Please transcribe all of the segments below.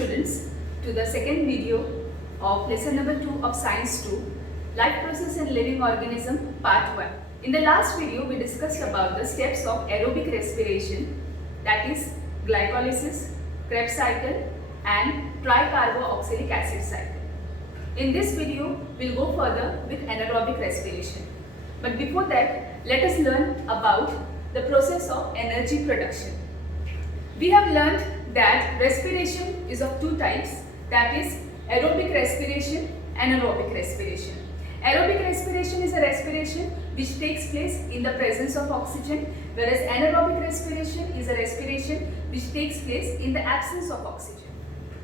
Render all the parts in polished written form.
students to the second video of lesson number 2 of Science 2, Life Process in Living Organism Part 1. In the last video, we discussed about the steps of aerobic respiration, that is glycolysis, Krebs cycle and tricarboxylic acid cycle. In this video, we'll go further with anaerobic respiration. But before that, let us learn about the process of energy production. We have learned that respiration is of two types, that is aerobic respiration and anaerobic respiration. Aerobic respiration is a respiration which takes place in the presence of oxygen, whereas anaerobic respiration is a respiration which takes place in the absence of oxygen.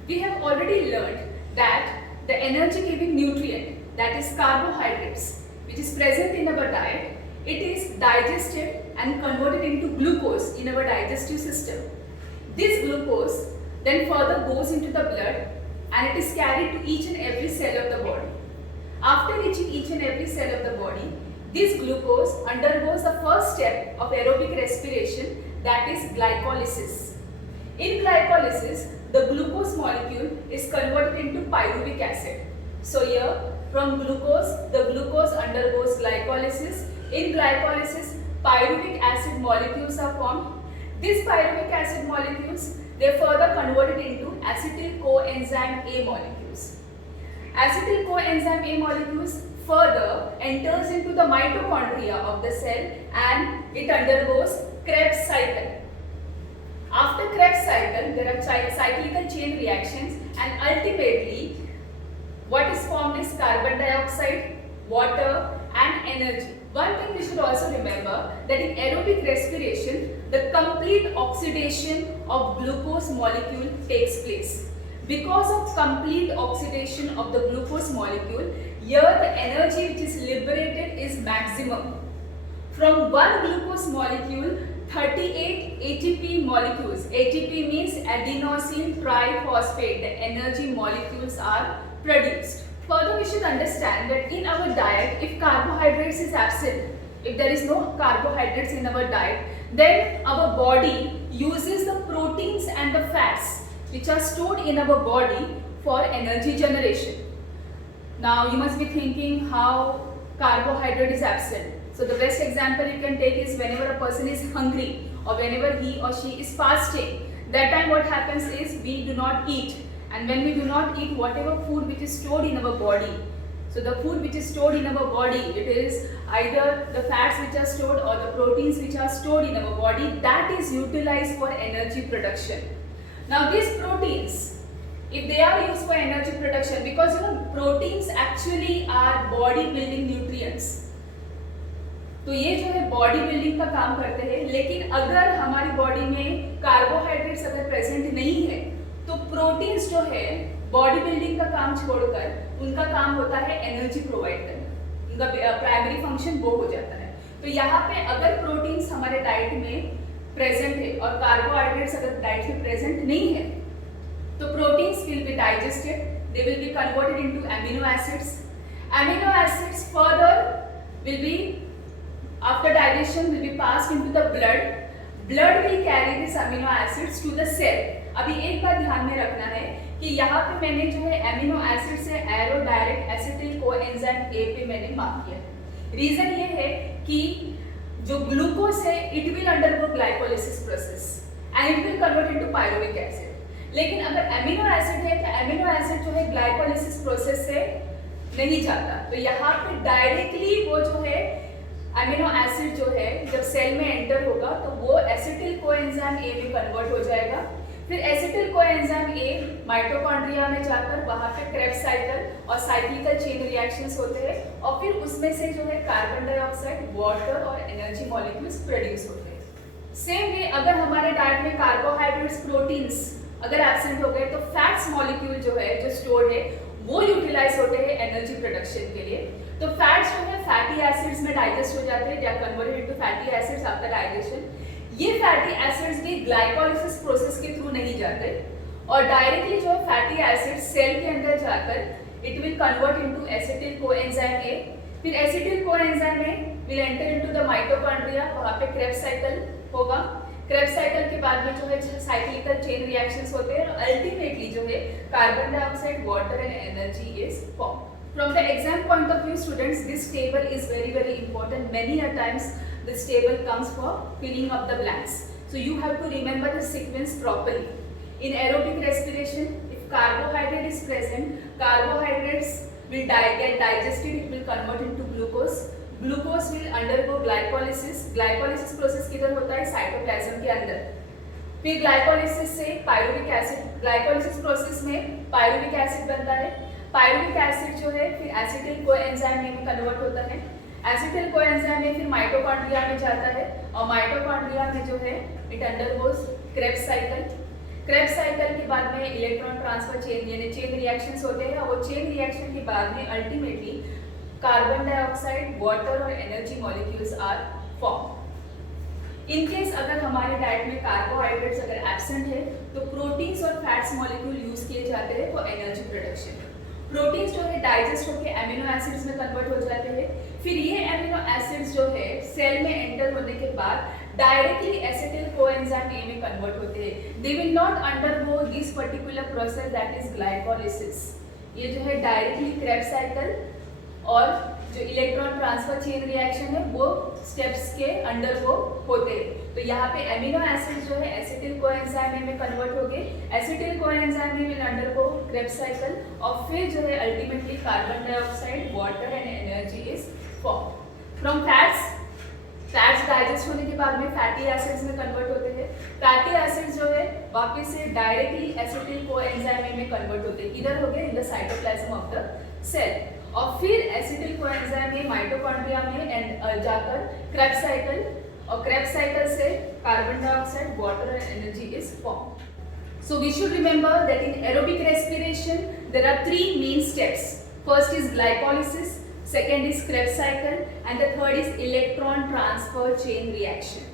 We have already learned that the energy giving nutrient, that is carbohydrates, which is present in our diet, it is digested and converted into glucose in our digestive system. This glucose then further goes into the blood and it is carried to each and every cell of the body. After reaching each and every cell of the body, this glucose undergoes the first step of aerobic respiration, that is glycolysis. In glycolysis, the glucose molecule is converted into pyruvic acid. So here, from glucose, the glucose undergoes glycolysis. In glycolysis, pyruvic acid molecules are formed. These pyruvic acid molecules, they are further converted into acetyl coenzyme A molecules. Acetyl coenzyme A molecules further enters into the mitochondria of the cell and it undergoes Krebs cycle. After Krebs cycle, there are cyclical chain reactions and ultimately what is formed is carbon dioxide, water and energy. One thing we should also remember that in aerobic respiration, the complete oxidation of glucose molecule takes place. Because of complete oxidation of the glucose molecule, here the energy which is liberated is maximum. From one glucose molecule, 38 ATP molecules, ATP means adenosine triphosphate, the energy molecules are produced. Further, we should understand that in our diet, if carbohydrates is absent, if there is no carbohydrates in our diet, then our body uses the proteins and the fats which are stored in our body for energy generation. Now, you must be thinking how carbohydrate is absent. So, the best example you can take is whenever a person is hungry or whenever he or she is fasting. That time what happens is we do not eat. And when we do not eat whatever food which is stored in our body, so the food which is stored in our body, it is either the fats which are stored or the proteins which are stored in our body, that is utilized for energy production. Now these proteins, if they are used for energy production, because proteins actually are body building nutrients, तो ये जो है body building का काम करते हैं, लेकिन अगर हमारी बॉडी में कार्बोहाइड्रेट्स अगर प्रेजेंट नहीं है तो प्रोटीन्स जो है बॉडी बिल्डिंग का काम छोड़कर उनका काम होता है एनर्जी प्रोवाइड करना, उनका प्राइमरी फंक्शन वो हो जाता है. तो यहाँ पे अगर प्रोटीन्स हमारे डाइट में प्रेजेंट है और कार्बोहाइड्रेट्स अगर डाइट में प्रेजेंट नहीं है तो proteins will be digested, they will be converted into amino acids. Amino acids further will be after digestion will be passed into the blood. Blood will carry this amino acids to the cell. अभी एक बात ध्यान में रखना है कि यहाँ पे मैंने जो है एमिनो एसिड से एरो डायरेक्ट एसिटिल कोएंजाइम ए पे मैंने मार्क किया. रीजन ये है कि जो ग्लूकोज है it will undergo glycolysis process and it will convert into pyruvic acid. लेकिन अगर एमिनो एसिड है तो एमिनो एसिड जो है ग्लाइकोलिसिस प्रोसेस से नहीं जाता, तो यहाँ पे डायरेक्टली वो जो है एमिनो एसिड जो है जब सेल में एंटर होगा तो वो एसिटिल कोएंजाइम ए में कन्वर्ट हो जाएगा. फिर एसिटिल कोएंजाइम ए माइटोकॉन्ड्रिया में जाकर वहाँ पे क्रेब्स साइकिल और साइक्लिकल चेन रिएक्शंस होते हैं और फिर उसमें से जो है कार्बन डाइऑक्साइड, वाटर और एनर्जी मॉलिक्यूल्स प्रोड्यूस होते हैं. सेम वे अगर हमारे डाइट में कार्बोहाइड्रेट्स, प्रोटीन्स अगर एब्सेंट हो गए तो फैट्स मॉलिक्यूल जो है जो स्टोर्ड है वो यूटिलाइज होते हैं एनर्जी प्रोडक्शन के लिए. तो फैट्स जो है फैटी एसिड्स में डाइजेस्ट हो जाते हैं, they are converted into fatty acids after digestion. ये फैटी एसिड्स भी ग्लाइकोलिसिस प्रोसेस के थ्रू नहीं जाते और डायरेक्टली जो है फैटी एसिड सेल के अंदर जाकर it will convert into acetyl coenzyme A. फिर acetyl coenzyme A will enter into the mitochondria, वहाँ पे क्रेब्स साइकिल होगा. क्रेब्स साइकिल के बाद में जो है साइक्लिकल चेन रिएक्शंस होते हैं और अल्टीमेटली जो है carbon dioxide, water and energy is form. From the exam point of view, students, this table is very important. Many a times this table comes for filling up the blanks. So you have to remember the sequence properly. In aerobic respiration, if carbohydrate is present, carbohydrates will get digested, it will convert into glucose. Glucose will undergo glycolysis. Glycolysis process किधर होता है? Cytoplasm के अंदर. फिर glycolysis से pyruvic acid, glycolysis process में pyruvic acid बनता है. पायरुविक एसिड जो है फिर एसिटिल कोएंजाइम में कन्वर्ट होता है. एसिटिल कोएंजाइम में फिर माइटोकॉन्ड्रिया में जाता है और माइटोकॉन्ड्रिया में जो है it undergoes Krebs cycle. Krebs cycle के बाद में इलेक्ट्रॉन ट्रांसफर चेन यानी चेन रिएक्शंस होते हैं और वो चेन रिएक्शन के बाद में अल्टीमेटली कार्बन डाइऑक्साइड, वाटर और energy molecules are form. In case अगर हमारे डाइट में कार्बोहाइड्रेट्स अगर एब्सेंट है तो प्रोटीन्स और फैट्स मॉलिक्यूल यूज किए जाते हैं फॉर एनर्जी प्रोडक्शन. प्रोटीन्स जो है डाइजेस्ट होकर एमिनो एसिड्स में कन्वर्ट हो जाते हैं. फिर ये एमिनो एसिड्स जो है सेल में एंटर होने के बाद डायरेक्टली एसिटिल कोएंजाइम ए में कन्वर्ट होते हैं. They will not undergo this particular process that is glycolysis. ये जो है डायरेक्टली क्रेब्स साइकिल और जो इलेक्ट्रॉन ट्रांसफर चेन रिएक्शन है वो स्टेप्स के अंडर वो होते हैं. तो यहाँ पे एमिनो एसिड जो है एसिटिल कोएंजाइम में कन्वर्ट हो गए. Acetyl coenzyme will undergo Krebs cycle और फिर जो है ultimately carbon dioxide, water and energy is form. From fats digest होने के बाद में फैटी एसिड्स में कन्वर्ट होते हैं. फैटी एसिड्स जो है वापस से डायरेक्टली एसिटिल कोएंजाइम में कन्वर्ट होते हैं. इधर हो गए in the cytoplasm of the cell और फिर एसिटिल कोएंजाइम में माइटोकॉन्ड्रिया में जाकर क्रेब्स साइकिल और क्रेब्स साइकिल से carbon dioxide, water and energy is form. So we should remember that in aerobic respiration there are three main steps. First is glycolysis, second is Krebs cycle and the third is electron transfer chain reaction.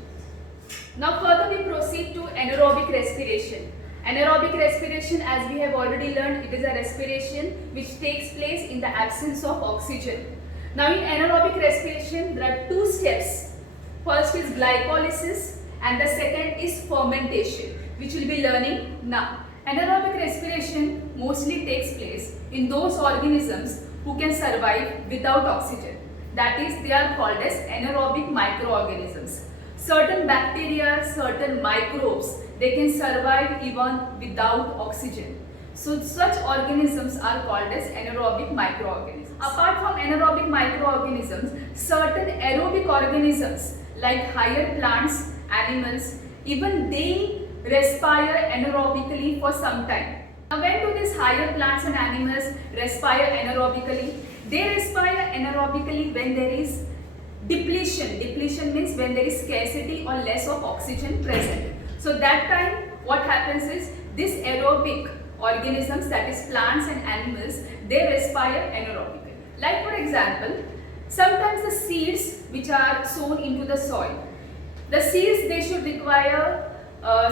Now further we proceed to anaerobic respiration. Anaerobic respiration, as we have already learned, it is a respiration which takes place in the absence of oxygen. Now in anaerobic respiration there are two steps. First is glycolysis and the second is fermentation, which we will be learning now. Anaerobic respiration mostly takes place in those organisms who can survive without oxygen. That is, they are called as anaerobic microorganisms. Certain bacteria, certain microbes, they can survive even without oxygen. So such organisms are called as anaerobic microorganisms. Apart from anaerobic microorganisms, certain aerobic organisms like higher plants, animals, even they respire anaerobically for some time. Now when do these higher plants and animals respire anaerobically? They respire anaerobically when there is depletion. Depletion means when there is scarcity or less of oxygen present. So that time what happens is these aerobic organisms, that is plants and animals, they respire anaerobically. Like for example, sometimes the seeds which are sown into the soil, the seeds they should require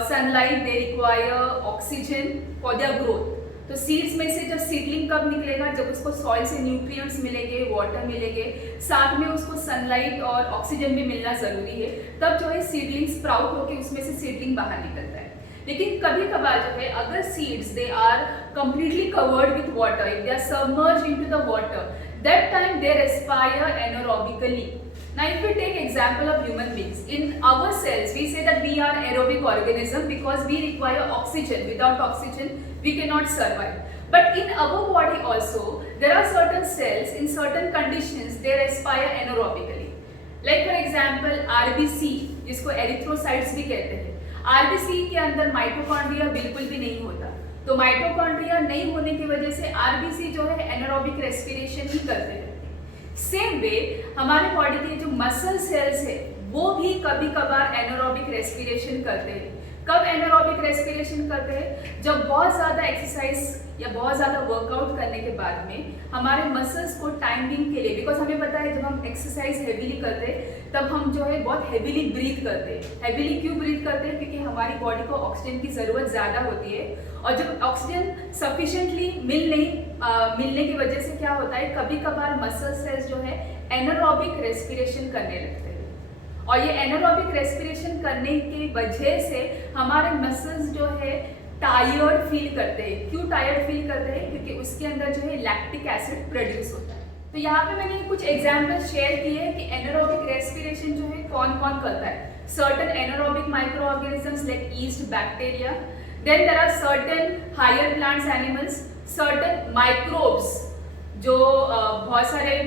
sunlight, they require oxygen for their growth. तो seeds में से जब seedling कब निकलेगा? जब उसको soil से nutrients मिलेंगे, वाटर मिलेंगे, साथ में उसको सनलाइट और ऑक्सीजन भी मिलना जरूरी है, तब जो है सीडलिंग स्प्राउट होकर उसमें से सीडलिंग बाहर निकलता है. लेकिन कभी कभार जो है अगर seeds they are completely covered with water, if they are submerged into the water, that time they respire anaerobically. Now if we take example of human beings, in our cells we say that we are aerobic organism because we require oxygen. Without oxygen we cannot survive. But in our body also there are certain cells in certain conditions they respire anaerobically. Like for example RBC, जिसको erythrocytes भी कहते हैं. RBC के अंदर mitochondria बिल्कुल भी नहीं होता. तो माइटोकॉन्ड्रिया नहीं होने की वजह से RBC जो है एनारोबिक रेस्पिरेशन ही करते रहते हैं. सेम वे हमारे बॉडी के जो मसल सेल्स है वो भी कभी कभार एनारोबिक रेस्पिरेशन करते हैं. कब एनारोबिक रेस्पिरेशन करते हैं? जब बहुत ज़्यादा एक्सरसाइज या बहुत ज़्यादा वर्कआउट करने के बाद में हमारे मसल्स को टाइमिंग के लिए, बिकॉज हमें पता है जब हम एक्सरसाइज हैवीली करते हैं तब हम जो है बहुत हैवीली ब्रीथ करते हैं. हैवीली क्यों ब्रीथ करते हैं? क्योंकि हमारी बॉडी को ऑक्सीजन की ज़रूरत ज़्यादा होती है और जब ऑक्सीजन सफिशेंटली मिलने की वजह से क्या होता है, कभी कभार मसल सेल्स जो है एनारोबिक रेस्पिरेशन करने लगते हैं. और ये एनारोबिक रेस्पिरेशन करने की वजह से हमारे मसल्स जो है टायर्ड फील करते हैं। क्यों टायर्ड फील करते हैं? क्योंकि उसके अंदर जो है लैक्टिक एसिड प्रोड्यूस होता है। तो यहाँ पे मैंने कुछ एग्जाम्पल शेयर किए हैं कि एनारोबिक रेस्पिरेशन जो है कौन कौन करता है। Certain anaerobic micro organisms like yeast, bacteria, then there are certain higher plants animals, certain microbes जो बहुत सारे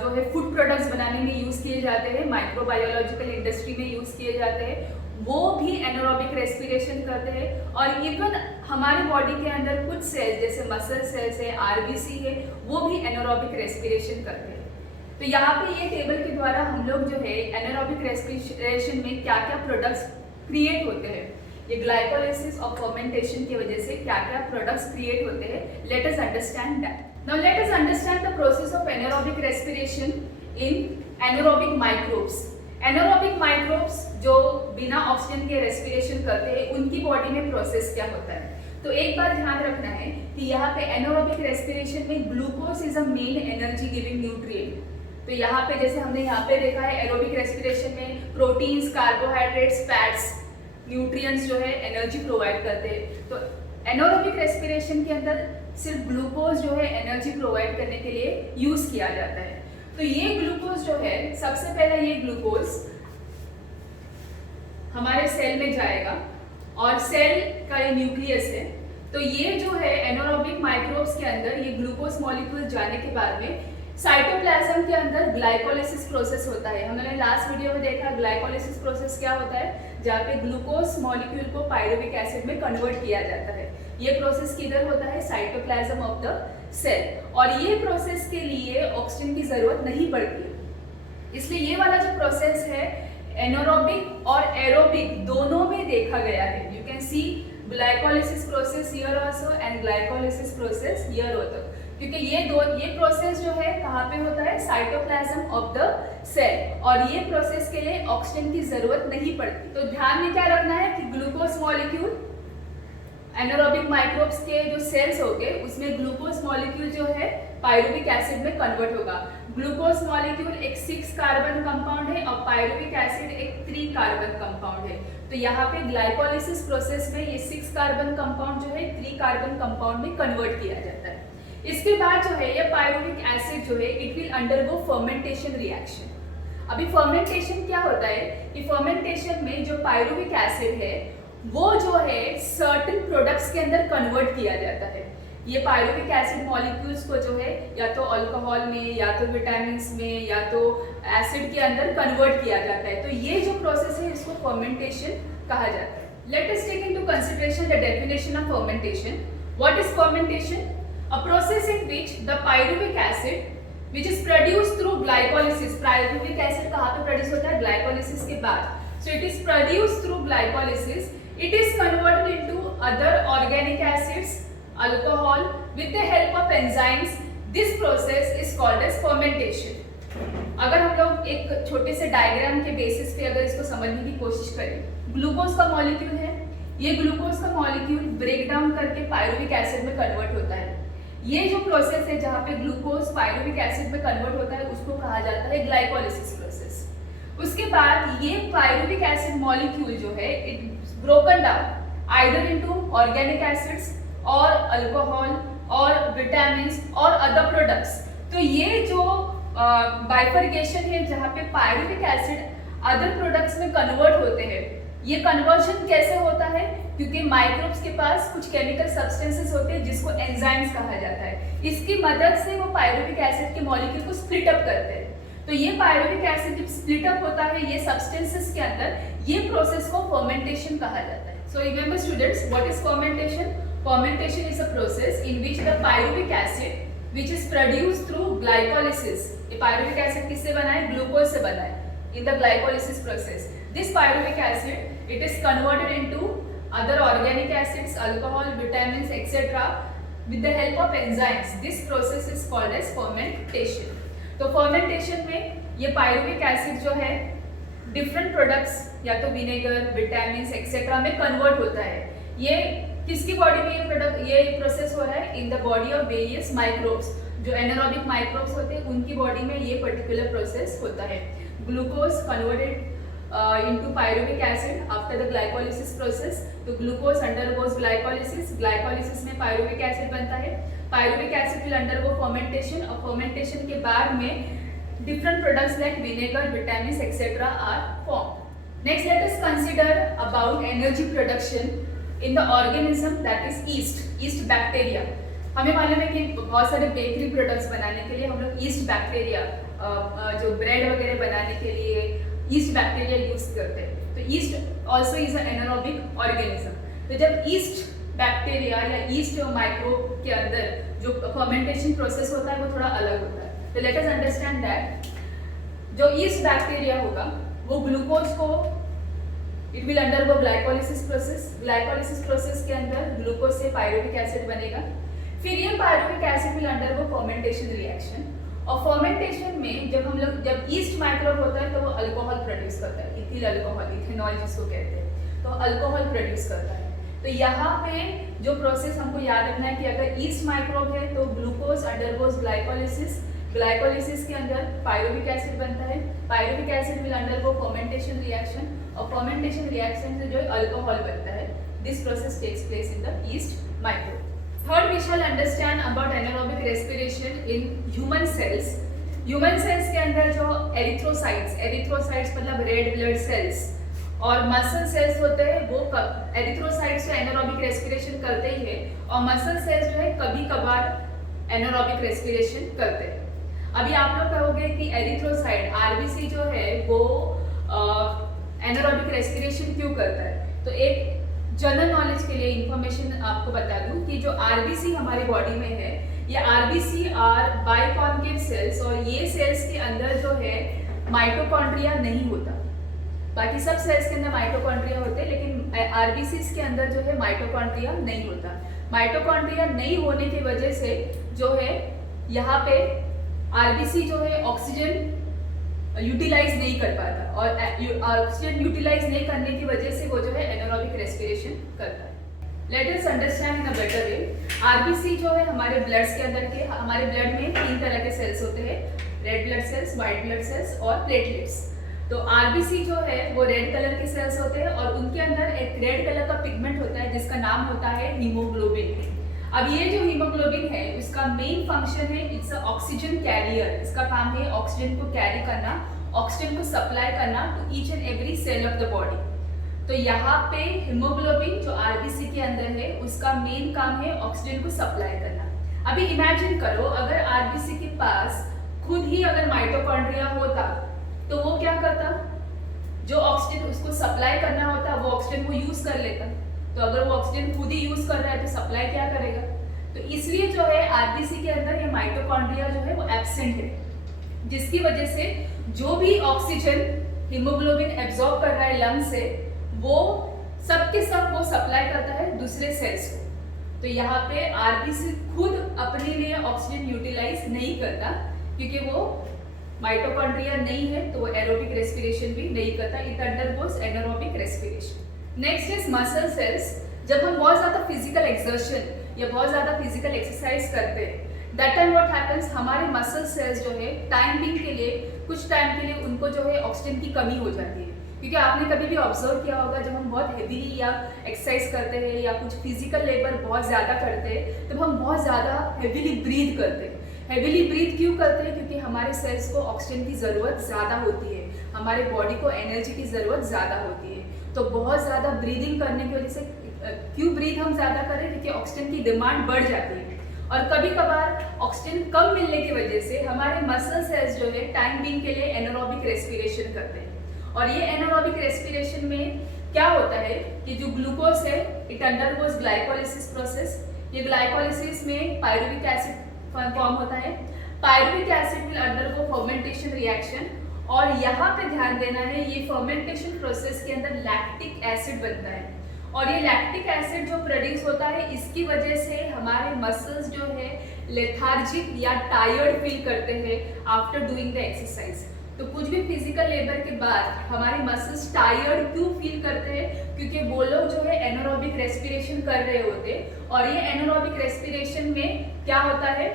जो है फूड प्रोडक्ट्स बनाने में यूज़ किए जाते हैं, माइक्रोबायोलॉजिकल इंडस्ट्री में यूज़ किए जाते हैं, वो भी एनारोबिक रेस्पिरेशन करते हैं। और इवन हमारी बॉडी के अंदर कुछ सेल्स जैसे मसल सेल्स है, आरबीसी है, वो भी एनारोबिक रेस्पिरेशन करते हैं। तो यहाँ पे ये टेबल के द्वारा हम लोग जो है एनारोबिक रेस्पिरेशन में क्या क्या प्रोडक्ट्स क्रिएट होते हैं, ये ग्लाइकोलाइसिस और फर्मेंटेशन की वजह से क्या क्या प्रोडक्ट्स क्रिएट होते हैं, let us understand that. Now let us understand the process of anaerobic respiration in anaerobic microbes. Anaerobic microbes जो बिना ऑक्सीजन के रेस्पिरेशन करते हैं, उनकी बॉडी में प्रोसेस क्या होता है। तो एक बात ध्यान रखना है कि यहाँ पे एनारोबिक रेस्पिरेशन में glucose is a main energy giving nutrient. तो यहाँ पे जैसे हमने यहाँ पे देखा है एरोबिक रेस्पिरेशन में प्रोटीन्स, कार्बोहाइड्रेट्स, फैट्स, न्यूट्रिएंट्स जो है एनर्जी प्रोवाइड करते हैं। तो एनारोबिक रेस्पिरेशन के अंदर सिर्फ ग्लूकोज जो है एनर्जी प्रोवाइड करने के लिए यूज किया जाता है। तो ये ग्लूकोज जो है, सबसे पहले ये ग्लूकोज हमारे सेल में जाएगा और सेल का ये न्यूक्लियस है। तो ये जो है एनारोबिक माइक्रोब्स के अंदर ये ग्लूकोज मॉलिक्यूल जाने के बाद में साइटोप्लाज्म के अंदर ग्लाइकोलाइसिस प्रोसेस होता है। हमने लास्ट वीडियो में देखा ग्लाइकोलाइसिस प्रोसेस क्या होता है, जहाँ पे ग्लूकोज मॉलिक्यूल को पायरुविक एसिड में कन्वर्ट किया जाता है। ये प्रोसेस किधर होता है? Cytoplasm of the cell. और ये प्रोसेस के लिए ऑक्सीजन की जरूरत नहीं पड़ती, इसलिए ये वाला जो प्रोसेस है एनारोबिक और एरोबिक दोनों में देखा गया है। You can see glycolysis process here also and glycolysis process here also, क्योंकि ये प्रोसेस जो है कहाँ पे होता है? Cytoplasm of the cell. और ये प्रोसेस के लिए ऑक्सीजन की जरूरत नहीं पड़ती। तो ध्यान में क्या रखना है कि ग्लूकोज मॉलिक्यूल एनारोबिक माइक्रोब्स के जो सेल्स होंगे उसमें ग्लूकोज मॉलिक्यूल जो है पायरुविक एसिड में कन्वर्ट होगा। ग्लूकोज मॉलिक्यूल एक 6 कार्बन कंपाउंड है और पायरुविक एसिड एक 3 कार्बन कंपाउंड है। तो यहाँ पे ग्लाइकोलाइसिस प्रोसेस में ये 6 कार्बन कंपाउंड जो है 3 कार्बन कंपाउंड में कन्वर्ट किया जाता है। इसके बाद जो है ये पायरुविक एसिड जो है it will undergo fermentation reaction. अभी फर्मेंटेशन क्या होता है कि फर्मेंटेशन में जो पायरुविक एसिड है वो जो है सर्टेन प्रोडक्ट्स के अंदर कन्वर्ट किया जाता है। ये पायरुविक एसिड मॉलिक्यूल्स को जो है या तो अल्कोहल में या तो विटामिन्स में या तो एसिड के अंदर कन्वर्ट किया जाता है। तो ये जो प्रोसेस है इसको फर्मेंटेशन कहा जाता है। Let us take into consideration the definition of fermentation. What is fermentation? A process in which the pyruvic acid which is produced through glycolysis, pyruvic acid कहाँ पे प्रोड्यूस होता है? ग्लाइकोलाइसिस के बाद। So it is produced through glycolysis. It is converted into other organic acids, alcohol with the help of enzymes. This process is called as fermentation. अगर हम लोग एक छोटे से डायग्राम के बेसिस पे अगर इसको समझने की कोशिश करें, ग्लूकोज का मॉलिक्यूल है, ये ग्लूकोज का मॉलिक्यूल ब्रेक डाउन करके पायरुविक एसिड में कन्वर्ट होता है। ये जो प्रोसेस है जहाँ पे ग्लूकोज पायरुविक एसिड में कन्वर्ट होता है उसको कहा जाता है ग्लाइकोलाइसिस प्रोसेस। उसके बाद ये पायरुविक एसिड मॉलिक्यूल जो है it broken down either into organic acids और अल्कोहल और विटामिन्स और अदर प्रोडक्ट्स। तो ये जो बाइफर्केशन है जहाँ पे पायरुविक एसिड अदर प्रोडक्ट्स में कन्वर्ट होते हैं, ये कन्वर्जन कैसे होता है? क्योंकि माइक्रोब्स के पास कुछ केमिकल सब्सटेंसेस होते हैं जिसको एंजाइम्स कहा जाता है। इसकी मदद से वो पायरुविक एसिड के मॉलिक्यूल को स्प्लिट अप करते हैं। तो ये पायरुविक एसिड जब स्प्लिट अप होता है ये सब्सटेंसेस के अंदर, ये प्रोसेस को फर्मेंटेशन कहा जाता है। So remember students, what is fermentation? Fermentation is a process in which the pyruvic acid which is produced through glycolysis. ये पायरुविक एसिड किससे बना है? ग्लूकोज से बना है। In the glycolysis process, this pyruvic acid it is converted into other organic acids, alcohol, vitamins, etc. with the help of enzymes. This process is called as fermentation. तो fermentation में ये pyruvic acid जो है different products या तो vinegar, vitamins, etc. में convert होता है। ये किसकी बॉडी में ये प्रोसेस हो रहा है? In the body of various microbes. जो एनारोबिक माइक्रोब्स होते हैं उनकी बॉडी में ये पर्टिकुलर प्रोसेस होता है। Glucose converted into pyruvic acid after the glycolysis process. तो glucose undergoes glycolysis, glycolysis में pyruvic acid बनता है, pyruvic acid will undergo fermentation और fermentation के बाद में different products like vinegar, vitamins etc. are formed. Next, let us consider about energy production in the organism, that is yeast bacteria. हमें मालूम है कि बहुत सारे बेकरी प्रोडक्ट्स बनाने के लिए हम लोग ईस्ट बैक्टीरिया, जो ब्रेड वगैरह बनाने के लिए ईस्ट बैक्टीरिया यूज करते हैं. तो east also is a anaerobic organism. तो जब ईस्ट बैक्टीरिया या ईस्ट माइक्रोब के अंदर जो फर्मेंटेशन प्रोसेस होता है वो थोड़ा अलग होता है. तो लेट अस अंडरस्टैंड दैट जो ईस्ट बैक्टीरिया होगा वो ग्लूकोज को it will undergo glycolysis process. Glycolysis process के अंदर ग्लूकोज से पायरुविक एसिड बनेगा. फिर ये pyruvic acid will undergo fermentation reaction. और फर्मेंटेशन में जब ईस्ट माइक्रोब होता है तो वो अल्कोहल प्रोड्यूस करता है, इथिल अल्कोहल, इथेनॉल जिसको कहते हैं, तो अल्कोहल प्रोड्यूस करता है. तो यहाँ पे जो प्रोसेस हमको याद रखना है कि अगर ईस्ट माइक्रोब है तो ग्लूकोज अंडरगोज ग्लाइकोलिसिस. ग्लाइकोलिसिस के अंदर पायरुविक एसिड बनता है. Pyruvic acid will undergo fermentation reaction और फर्मेंटेशन रिएक्शन से जो अल्कोहल बनता है. This process takes place in the yeast microbe. Third, we shall understand about anaerobic respiration in human cells. Human cells के अंदर जो एरिथ्रोसाइट्स मतलब रेड ब्लड सेल्स और मसल सेल्स होते हैं वो एरिथ्रोसाइट्स जो एनारोबिक रेस्पिरेशन करते ही है और मसल सेल्स जो है कभी कभार एनारोबिक रेस्पिरेशन करते हैं. अभी आप लोग कहोगे कि एरिथ्रोसाइट आरबीसी जो है वो एनारोबिक रेस्पिरेशन क्यों करता है. तो एक जनरल नॉलेज के लिए इंफॉर्मेशन आपको बता दूं कि जो आरबीसी हमारी बॉडी में है ये आरबीसी आर बाइकॉन्केव सेल्स और ये सेल्स के अंदर जो है माइटोकॉन्ड्रिया नहीं होता. बाकी सब सेल्स के अंदर माइटोकॉन्ड्रिया होते हैं लेकिन आरबीसी के अंदर जो है माइटोकॉन्ड्रिया नहीं होता. माइटोकॉन्ड्रिया नहीं होने की वजह से जो है यहाँ पे आरबीसी जो है ऑक्सीजन यूटिलाइज नहीं कर पाता और ऑक्सीजन यूटिलाइज नहीं करने की वजह से वो जो है एनारोबिक रेस्पिरेशन करता है. Let us understand in a better way. RBC जो है हमारे ब्लड्स के अंदर के हमारे ब्लड में 3 तरह के सेल्स होते हैं, red blood cells, white blood cells और प्लेटलेट्स. तो आरबीसी जो है वो रेड कलर के सेल्स होते हैं और उनके अंदर एक रेड कलर का पिगमेंट होता है जिसका नाम होता है हीमोग्लोबिन. अब ये जो हीमोग्लोबिन है उसका मेन फंक्शन है इट्स अ ऑक्सीजन कैरियर. इसका काम है ऑक्सीजन को कैरी करना, ऑक्सीजन को सप्लाई करना to each and every cell of the body. तो यहाँ पे हीमोग्लोबिन जो आरबीसी के अंदर है उसका मेन काम है ऑक्सीजन को सप्लाई करना. अभी इमेजिन करो अगर आरबीसी के पास खुद ही अगर माइटोकॉन्ड्रिया होता तो वो क्या करता, जो ऑक्सीजन उसको सप्लाई करना होता वो ऑक्सीजन को यूज कर लेता. तो अगर वो ऑक्सीजन खुद ही यूज कर रहा है तो सप्लाई क्या करेगा. तो इसलिए जो है आरबीसी के अंदर ये माइटोकॉन्ड्रिया जो है वो एब्सेंट है जिसकी वजह से जो भी ऑक्सीजन हीमोग्लोबिन एब्जॉर्ब कर रहा है लंग से वो सब के सब वो सप्लाई करता है दूसरे सेल्स को. तो यहाँ पे आरबीसी खुद अपने लिए ऑक्सीजन यूटिलाइज नहीं करता क्योंकि वो माइटोकॉन्ड्रिया नहीं है तो वो एरोबिक रेस्पिरेशन भी नहीं करता. It undergoes anaerobic respiration. Next is muscle cells. जब हम बहुत ज़्यादा फिजिकल एक्सर्शन या बहुत ज़्यादा फिजिकल एक्सरसाइज करते हैं दैट टाइम व्हाट हैपेंस, हमारे मसल सेल्स जो है टाइम बिंग के लिए कुछ टाइम के लिए उनको जो है ऑक्सीजन की कमी हो जाती है. क्योंकि आपने कभी भी ऑब्जर्व किया होगा जब हम बहुत हेवीली या एक्सरसाइज करते हैं या कुछ फिजिकल लेबर बहुत ज़्यादा करते हैं तब हम बहुत ज़्यादा हेवीली ब्रीथ करते हैं. हेवीली ब्रीथ क्यों करते हैं, क्योंकि हमारे सेल्स को ऑक्सीजन की ज़रूरत ज़्यादा होती है, हमारे बॉडी को एनर्जी की ज़रूरत ज़्यादा होती है. तो बहुत ज़्यादा ब्रीदिंग करने की वजह से क्यों ब्रीथ हम ज़्यादा करें, क्योंकि ऑक्सीजन की डिमांड बढ़ जाती है. और कभी कभार ऑक्सीजन कम मिलने की वजह से हमारे मसल सेल्स जो है टाइम बीइंग के लिए एनारोबिक रेस्पिरेशन करते हैं. और ये एनारोबिक रेस्पिरेशन में क्या होता है कि जो ग्लूकोज है इट अंडरगोज ग्लाइकोलिसिस प्रोसेस. ये ग्लाइकोलिसिस में पायरुविक एसिड फॉर्म होता है. Pyruvic acid will undergo fermentation reaction और यहाँ पे ध्यान देना है ये फर्मेंटेशन प्रोसेस के अंदर लैक्टिक एसिड बनता है. और ये लैक्टिक एसिड जो प्रोड्यूस होता है इसकी वजह से हमारे मसल्स जो है लेथार्जिक या टायर्ड फील करते हैं आफ्टर डूइंग द एक्सरसाइज. तो कुछ भी फिजिकल लेबर के बाद हमारे मसल्स टायर्ड क्यों फील करते हैं, क्योंकि वो लोग जो है एनारोबिक रेस्पिरेशन कर रहे होते हैं. और ये एनारोबिक रेस्पिरेशन में क्या होता है,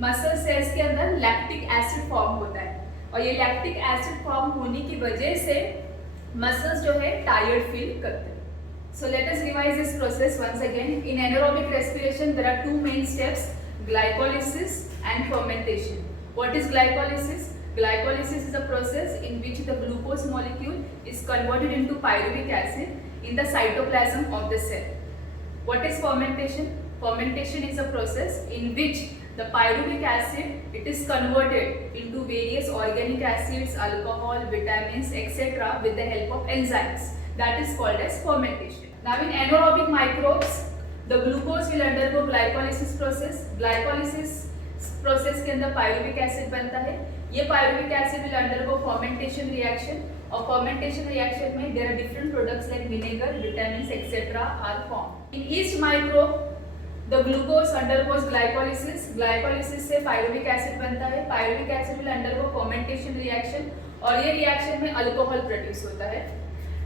मसल सेल्स के अंदर लैक्टिक एसिड फॉर्म होता है और ये लैक्टिक एसिड फॉर्म होने की वजह से मसल्स जो है टायर्ड फील करते हैं. So let us revise this process once again. In anaerobic respiration, there are two main steps: glycolysis and fermentation. What is glycolysis? Glycolysis is a process in which the glucose molecule is converted into pyruvic acid in the cytoplasm of the cell. What is fermentation? Fermentation is a process in which the pyruvic acid it is converted into various organic acids, alcohol, vitamins, etc. with the help of enzymes. That is called as fermentation. Now in anaerobic microbes, the glucose will undergo glycolysis process. Glycolysis process के अंदर pyruvic acid बनता है. ये pyruvic acid will undergo fermentation reaction. और fermentation reaction में there are different products like vinegar, vitamins, etc. are formed. In each microbe, the glucose undergoes glycolysis. Glycolysis से pyruvic acid बनता है. Pyruvic acid will undergo fermentation reaction. और ये reaction में alcohol produce होता है.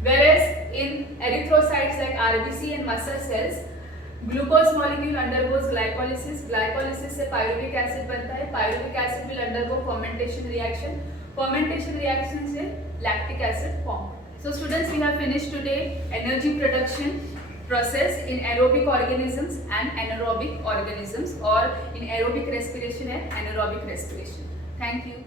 Whereas in erythrocytes like RBC and muscle cells, glucose molecule undergoes glycolysis. Glycolysis से pyruvic acid बनता है. Pyruvic acid will undergo fermentation reaction. Fermentation reaction से lactic acid form. So students, we have finished today energy production process in aerobic organisms and anaerobic organisms, or in aerobic respiration and anaerobic respiration. Thank you.